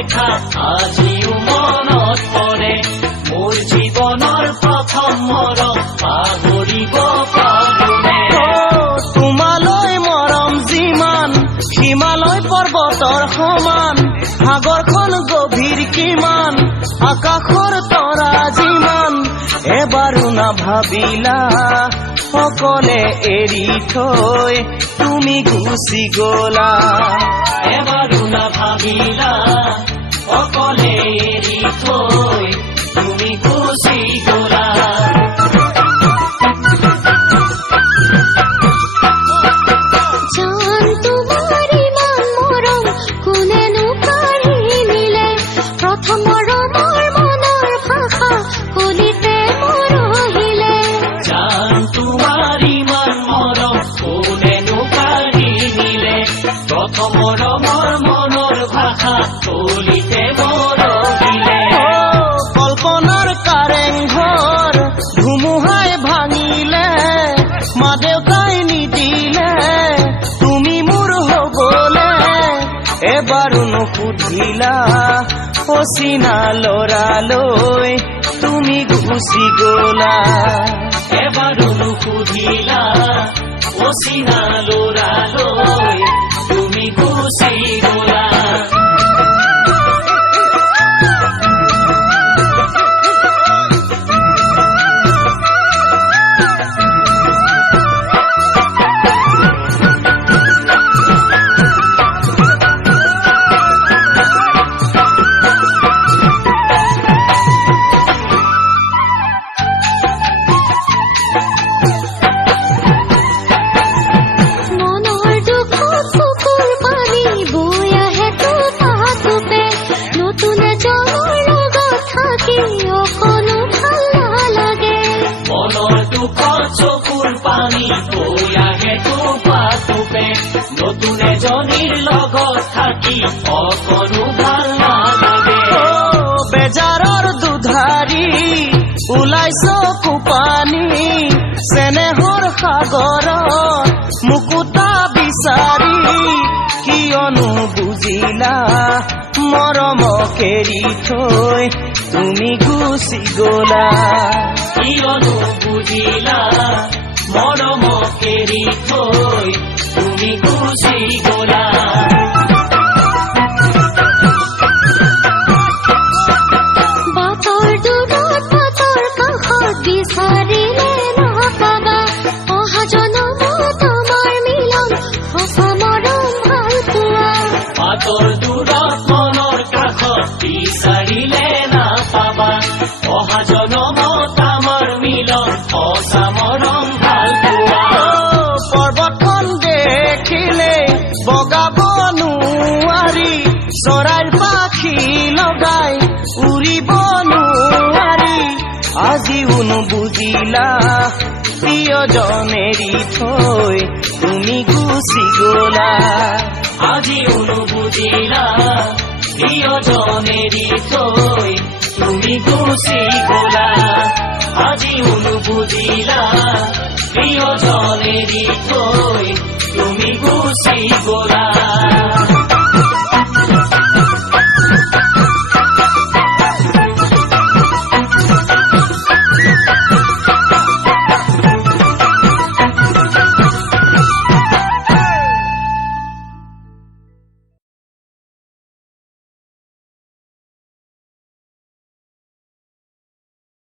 দেখা আজিও মনত পৰে মোৰ জীৱনৰ প্ৰথম মৰম পাহৰিব পাৰোনে তোমালৈ মৰম যিমান হিমালয় পৰ্বতৰ সমান সাগৰখন গভীৰ কিমান আকাশৰ তৰা যিমান এবাৰো নাভাবিলা অকলে এৰি থৈ তুমি গুচি গলা এবাৰো নাভাবিলা অকলে এৰি থৈ তুমি গুচি গলা কল্পনাৰ কাৰেং ঘৰ ধুমুহাই ভাঙিলে মা দেউতাই নিদিলে তুমি মোৰ হবলে এবাৰো নুসুধিলা অচিনা লৰালৈ তুমি গুচি গলা এবাৰো নুসুধিলা অচিনা লৰালৈ তুমি গুচি গলা নতুন এজনীৰ লগত থাকি অকণো ভাল নালাগে বেজাৰৰ দুধাৰি ওলাইছ কোপানী চেনেহৰ সাগৰত মুকুতা বিচাৰি কিয়নো বুজিলা মৰমক এৰি থৈ তুমি গুচি গলা কিয়নো বুজিলা মৰমক এৰি থৈ তুমি গুচি গলা বাটৰ দূৰত বাটৰ কাষত বিচাৰিলে নাপাবা অহা জনমত আমাৰ মিলন সঁচা মৰম ভাল পোৱা বাটৰ দূৰত মনৰ কাষত বিচাৰিলে নাপাবা অহা জনমত আমাৰ মিলন সঁচা মৰম ভাল পোৱা পৰ্বতখন দেখিলে বগাব নোৱাৰি চৰাইৰ পাখি লগাই উৰিব নোৱাৰি আজিও নুবুজিলা প্ৰিয়জন এৰি থৈ তুমি গুচি গলা আজিও নুবুজিলা প্ৰিয়জন এৰি থৈ তুমি গুচি গলা আজিও নুবুজিলা প্ৰিয়জন এৰি থৈ তুমি গুচি গলা